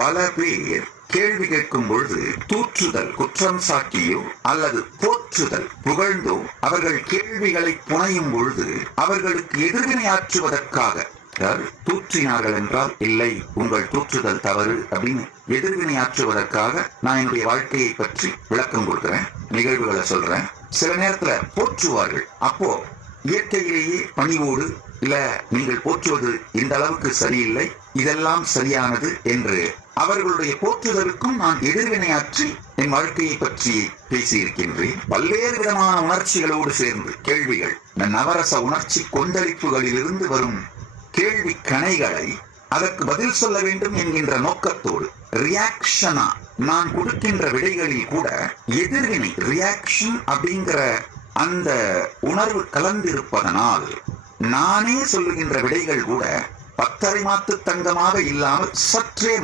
பல பேர் கேள்வி கேட்கும் பொழுது தூற்றுதல் குற்றம் சாட்டியோ அல்லது போற்றுதல் புகழ்ந்தோ அவர்கள் கேள்விகளை புனையும் பொழுது அவர்களுக்கு எதிர்வினையாற்றுவதற்காக, தூற்றினார்கள் என்றால் இல்லை உங்கள் தூற்றுதல் தவறு அப்படின்னு எதிர்வினையாற்றுவதற்காக நான் என்னுடைய வாழ்க்கையை பற்றி விளக்கம் கொடுக்கிறேன், நிகழ்வுகளை சொல்றேன். சில நேரத்துல போற்றுவார்கள். அப்போ இயற்கையிலேயே பணிவோடு, இல்ல நீங்கள் போற்றுவது இந்த அளவுக்கு சரியில்லை, இதெல்லாம் சரியானது என்று அவர்களுடைய போற்றுதலுக்கும் நான் எதிர்வினையாற்றி என் வாழ்க்கையை பற்றி பேசியிருக்கின்றேன். பல்வேறு விதமான உணர்ச்சிகளோடு சேர்ந்து கேள்விகள், நவரச உணர்ச்சி கொந்தளிப்புகளிலிருந்து வரும் கேள்வி கணைகளை அதற்கு பதில் சொல்ல வேண்டும் என்கின்ற நோக்கத்தோடு ரியாக்ஷனா நான் கொடுக்கின்ற விடைகளில் கூட எதிர்வினை ரியாக்ஷன் அப்படிங்கிற அந்த உணர்வு கலந்திருப்பதனால் நானே சொல்லுகின்ற விடைகள் கூட பத்தரை மாத்து தங்கமாக இல்லாமல் சற்றே